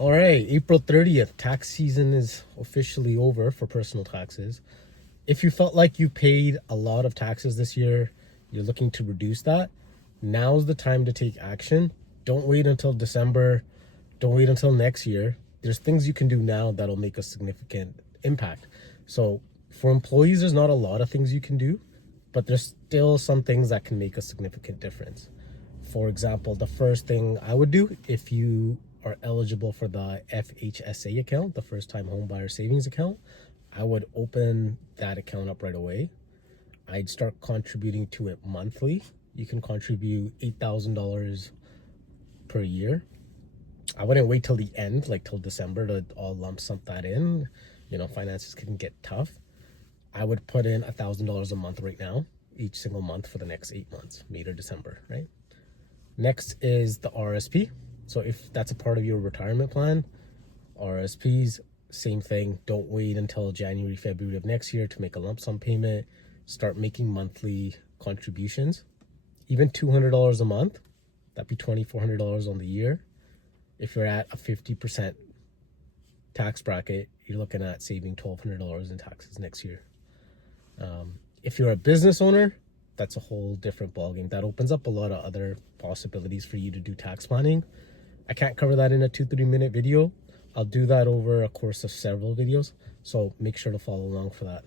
All right, April 30th, tax season is officially over for personal taxes. If you felt like you paid a lot of taxes this year, you're looking to reduce that, now's the time to take action. Don't wait until December. Don't wait until next year. There's things you can do now that'll make a significant impact. So for employees, there's not a lot of things you can do, but there's still some things that can make a significant difference. For example, the first thing I would do, if you are eligible for the FHSA account, the first time home buyer savings account, I would open that account up right away. I'd start contributing to it monthly. You can contribute $8,000 per year. I wouldn't wait till the end, like till December, to all lump sum that in. You know, finances can get tough. I would put in $1,000 a month right now, each single month for the next 8 months, May to December, right? Next is the RRSP. So if that's a part of your retirement plan, RRSPs, same thing. Don't wait until January, February of next year to make a lump sum payment. Start making monthly contributions. Even $200 a month, that'd be $2,400 on the year. If you're at a 50% tax bracket, you're looking at saving $1,200 in taxes next year. If you're a business owner, that's a whole different ballgame. That opens up a lot of other possibilities for you to do tax planning. I can't cover that in a 2-3 minute video. I'll do that over a course of several videos. So make sure to follow along for that.